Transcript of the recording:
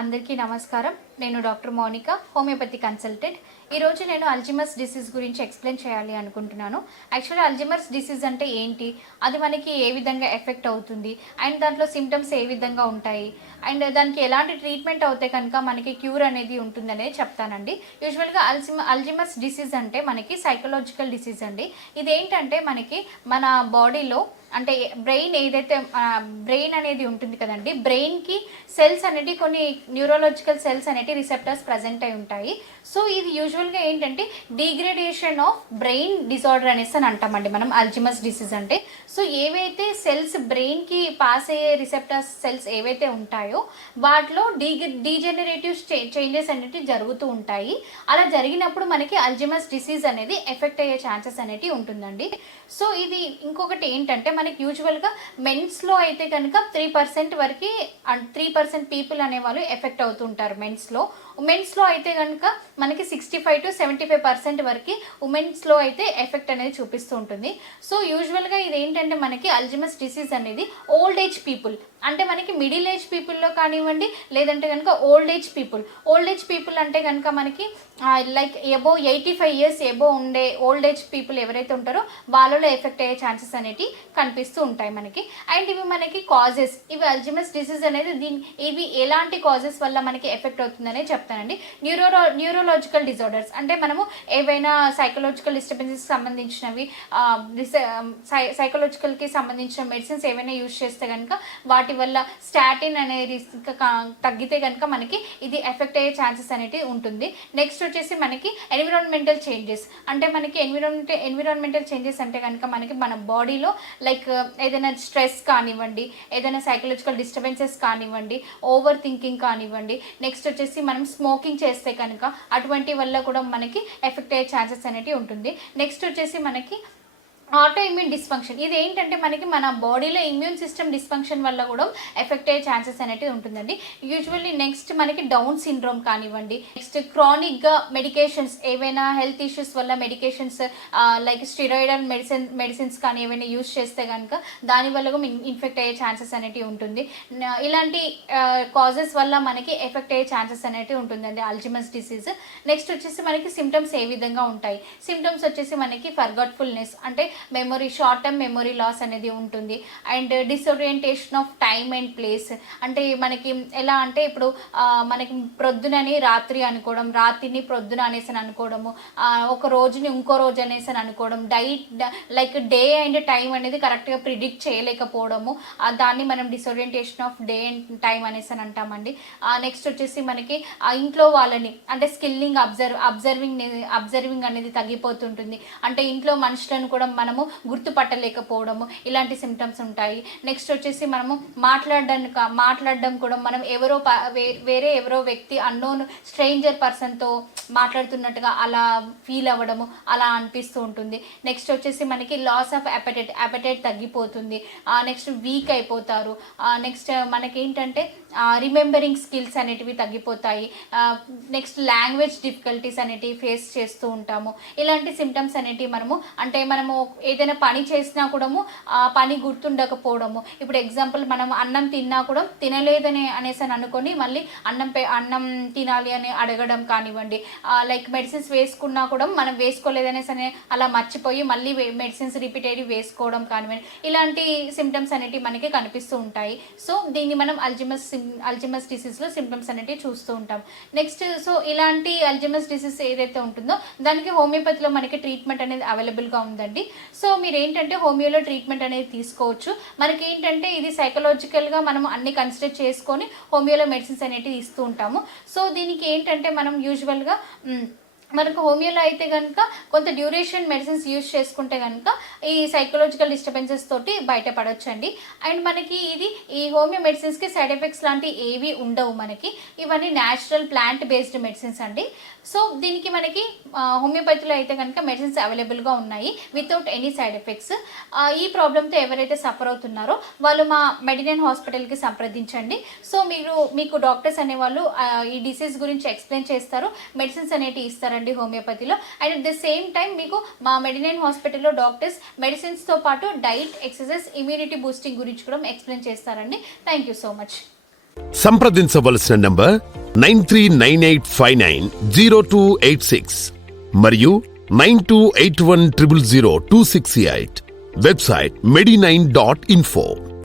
అందరికీ నమస్కారం. నేను డాక్టర్ మౌనిక, హోమియోపతి కన్సల్టెంట్. ఈరోజు నేను అల్జీమర్స్ డిసీజ్ గురించి ఎక్స్ప్లెయిన్ చేయాలి అనుకుంటున్నాను. యాక్చువల్లీ అల్జీమర్స్ డిసీజ్ అంటే ఏంటి, అది మనకి ఏ విధంగా ఎఫెక్ట్ అవుతుంది, అండ్ దాంట్లో సిమ్టమ్స్ ఏ విధంగా ఉంటాయి, అండ్ దానికి ఎలాంటి ట్రీట్మెంట్ అవుతే కనుక మనకి క్యూర్ అనేది ఉంటుందనేది చెప్తానండి. యూజువల్గా అల్జీమర్స్ డిసీజ్ అంటే మనకి సైకలాజికల్ డిసీజ్ అండి. ఇదేంటంటే మనకి మన బాడీలో అంటే బ్రెయిన్ అనేది ఉంటుంది కదండి. బ్రెయిన్కి సెల్స్ అనేవి కొన్ని న్యూరోలాజికల్ సెల్స్ అనేవి రిసెప్టర్స్ ప్రజెంట్ అయి ఉంటాయి. సో ఇది యూజువల్గా ఏంటంటే డిగ్రేడేషన్ ఆఫ్ బ్రెయిన్ డిజార్డర్ అనేసి అని అంటామండి మనం అల్జీమర్స్ డిసీజ్ అంటే. సో ఏవైతే సెల్స్ బ్రెయిన్కి పాస్ అయ్యే రిసెప్టర్స్ సెల్స్ ఏవైతే ఉంటాయో వాటిలో డీజెనరేటివ్ చేంజెస్ అనేవి జరుగుతూ ఉంటాయి. అలా జరిగినప్పుడు మనకి అల్జీమర్స్ డిసీజ్ అనేది ఎఫెక్ట్ అయ్యే ఛాన్సెస్ అనేవి ఉంటుందండి. సో ఇది ఇంకొకటి ఏంటంటే మనకి యూజువల్గా మెన్స్లో అయితే కనుక 3% వరకు 3% పీపుల్ అనేవాళ్ళు ఎఫెక్ట్ అవుతుంటారు మెన్స్లో అయితే కనుక మనకి 65 to 75% వరకు ఉమెన్స్లో అయితే ఎఫెక్ట్ అనేది చూపిస్తూ ఉంటుంది. సో యూజువల్గా ఇది ఏంటంటే మనకి అల్జీమర్స్ డిసీజ్ అనేది ఓల్డ్ ఏజ్ పీపుల్ అంటే మనకి మిడిల్ ఏజ్ పీపుల్లో కానివ్వండి, లేదంటే కనుక ఓల్డ్ ఏజ్ పీపుల్ అంటే కనుక మనకి లైక్ ఎబో 85 years ఎబో ఉండే ఓల్డ్ ఏజ్ పీపుల్ ఎవరైతే ఉంటారో వాళ్ళలో ఎఫెక్ట్ అయ్యే ఛాన్సెస్ అనేవి కనిపిస్తూ ఉంటాయి మనకి. అండ్ ఇవి మనకి కాజెస్, ఇవి అల్జీమర్స్ డిసీజ్ అనేది ఇవి ఎలాంటి కాజెస్ వల్ల మనకి ఎఫెక్ట్ అవుతుందనే చెప్తానండి. న్యూరోలాజికల్ డిజార్డర్స్ అంటే మనము ఏవైనా సైకలాజికల్ డిస్టర్బెన్సెస్ సంబంధించినవి సైకలాజికల్కి సంబంధించిన మెడిసిన్స్ ఏవైనా యూజ్ చేస్తే కనుక వాటి వల్ల స్టాటిన్ అనేది తగ్గితే కనుక మనకి ఇది ఎఫెక్ట్ అయ్యే ఛాన్సెస్ అనేవి ఉంటుంది. నెక్స్ట్ వచ్చేసి మనకి ఎన్విరాన్మెంటల్ చేంజెస్ అంటే మనకి ఎన్విరాన్మెంటల్ చేంజెస్ అంటే కనుక మనకి మన బాడీలో లైక్ ఏదైనా స్ట్రెస్ కానివ్వండి, ఏదైనా సైకలాజికల్ డిస్టర్బెన్సెస్ కానివ్వండి, ఓవర్ థింకింగ్ కానివ్వండి, నెక్స్ట్ వచ్చేసి మనం స్మోకింగ్ చేస్తే కనుక అటువంటి వల్ల కూడా మనకి ఎఫెక్ట్ అయ్యే ఛాన్సెస్ అనేవి ఉంటుంది. నెక్స్ట్ వచ్చేసి మనకి ఆటో ఇమ్యూన్ డిస్ఫంక్షన్, ఇది ఏంటంటే మనకి మన బాడీలో ఇమ్యూన్ సిస్టమ్ డిస్ఫంక్షన్ వల్ల కూడా ఎఫెక్ట్ అయ్యే ఛాన్సెస్ అనేవి ఉంటుందండి. యూజువల్లీ నెక్స్ట్ మనకి డౌన్ సిండ్రోమ్ కానివ్వండి, నెక్స్ట్ క్రానిక్గా మెడికేషన్స్ ఏవైనా హెల్త్ ఇష్యూస్ వల్ల మెడికేషన్స్ లైక్ స్టిరాయిడల్ మెడిసిన్స్ కానీ ఏవైనా యూజ్ చేస్తే కనుక దానివల్ల కూడా ఇన్ఫెక్ట్ అయ్యే ఛాన్సెస్ అనేవి ఉంటుంది. ఇలాంటి కాజెస్ వల్ల మనకి ఎఫెక్ట్ అయ్యే ఛాన్సెస్ అనేవి ఉంటుందండి అల్జీమర్స్ డిసీజ్. నెక్స్ట్ వచ్చేసి మనకి సిమ్టమ్స్ ఏ విధంగా ఉంటాయి, సిమ్టమ్స్ వచ్చేసి మనకి ఫర్గాట్ఫుల్నెస్ అంటే షార్ట్ టర్మ్ మెమొరీ లాస్ అనేది ఉంటుంది. And disorientation of time and place అంటే మనకి ఎలా అంటే ఇప్పుడు మనకి ప్రొద్దునని రాత్రి అనుకోవడం, రాత్రిని ప్రొద్దున అనేసి అనుకోవడము, ఒక రోజుని ఇంకో రోజు అనేసి అనుకోవడం, లైక్ డే అండ్ టైం అనేది కరెక్ట్గా ప్రిడిక్ట్ చేయలేకపోవడము, దాన్ని మనం డిసోరియంటేషన్ ఆఫ్ డే అండ్ టైం అనేసి అని అంటామండి. నెక్స్ట్ వచ్చేసి మనకి ఇంట్లో వాళ్ళని అంటే స్కిల్లింగ్ అబ్జర్వింగ్ అనేది తగ్గిపోతుంటుంది. అంటే ఇంట్లో మనుషులను కూడా మనము గుర్తుపట్టలేకపోవడము, ఇలాంటి సిమ్టమ్స్ ఉంటాయి. నెక్స్ట్ వచ్చేసి మనము మాట్లాడడం కూడా మనం వేరే ఎవరో వ్యక్తి అన్నోన్ స్ట్రేంజర్ పర్సన్తో మాట్లాడుతున్నట్టుగా అలా ఫీల్ అవ్వడము, అలా అనిపిస్తూ ఉంటుంది. నెక్స్ట్ వచ్చేసి మనకి లాస్ ఆఫ్ అపెటైట్ తగ్గిపోతుంది. నెక్స్ట్ వీక్ అయిపోతారు. నెక్స్ట్ మనకేంటంటే రిమెంబరింగ్ స్కిల్స్ అనేటివి తగ్గిపోతాయి. నెక్స్ట్ లాంగ్వేజ్ డిఫికల్టీస్ అనేటివి ఫేస్ చేస్తూ ఉంటాము. ఇలాంటి సిమ్టమ్స్ అనేటివి మనము ఏదైనా పని చేసినా కూడా ఆ పని గుర్తుండకపోవడము, ఇప్పుడు ఎగ్జాంపుల్ మనం అన్నం తిన్నా కూడా తినలేదని అనేసి అనుకొని మళ్ళీ అన్నం తినాలి అని అడగడం కానివ్వండి, లైక్ మెడిసిన్స్ వేసుకున్నా కూడా మనం వేసుకోలేదనేసి అని అలా మర్చిపోయి మళ్ళీ మెడిసిన్స్ రిపీటెడ్ వేసుకోవడం కానివ్వండి, ఇలాంటి సిమ్టమ్స్ అనేటివి మనకి కనిపిస్తూ ఉంటాయి. సో దీన్ని మనం అల్జీమర్స్ డిసీజ్లో సిమ్టమ్స్ అనేటివి చూస్తూ ఉంటాం. నెక్స్ట్ సో ఇలాంటి అల్జీమర్స్ డిసీజ్ ఏదైతే ఉంటుందో దానికి హోమియోపతిలో మనకి ట్రీట్మెంట్ అనేది అవైలబుల్గా ఉందండి. సో మీరు ఏంటంటే హోమియోలో ట్రీట్మెంట్ అనేది తీసుకోవచ్చు. మనకి ఏంటంటే ఇది సైకలాజికల్గా మనం అన్ని కన్సిడర్ చేసుకొని హోమియోలో మెడిసిన్స్ అనేటివి ఇస్తూ ఉంటాము. సో దీనికి ఏంటంటే మనం యూజువల్గా మనకు హోమియోలో అయితే కనుక కొంత డ్యూరేషన్ మెడిసిన్స్ యూజ్ చేసుకుంటే కనుక ఈ సైకలాజికల్ డిస్టర్బెన్సెస్ తోటి బయటపడొచ్చండి. అండ్ మనకి ఈ హోమియో మెడిసిన్స్కి సైడ్ ఎఫెక్ట్స్ లాంటివి ఏవి ఉండవు. మనకి ఇవన్నీ న్యాచురల్ ప్లాంట్ బేస్డ్ మెడిసిన్స్ అండి. సో దీనికి మనకి హోమియోపతిలో అయితే కనుక మెడిసిన్స్ అవైలబుల్గా ఉన్నాయి వితౌట్ ఎనీ సైడ్ ఎఫెక్ట్స్. ఈ ప్రాబ్లంతో ఎవరైతే సఫర్ అవుతున్నారో వాళ్ళు మా మెడినైన్ హాస్పిటల్కి సంప్రదించండి. సో మీకు డాక్టర్స్ అనేవాళ్ళు ఈ డిసీజ్ గురించి ఎక్స్ప్లెయిన్ చేస్తారు, మెడిసిన్స్ అనేవి ఇస్తారు హోమియోపతిలో. And at the same time మీకు మా మెడినైన్ హాస్పిటల్లో డాక్టర్స్ మెడిసిన్స్తో పాటు డైట్, ఎక్సర్సైజ్, ఇమ్యూనిటీ బూస్టింగ్ గురించి కూడా ఎక్స్ప్లెయిన్ చేస్తారండి. Thank you so much. సంప్రదించవలసిన నంబర్ 9398590286 మరియు 9281000268. Website medinine.info.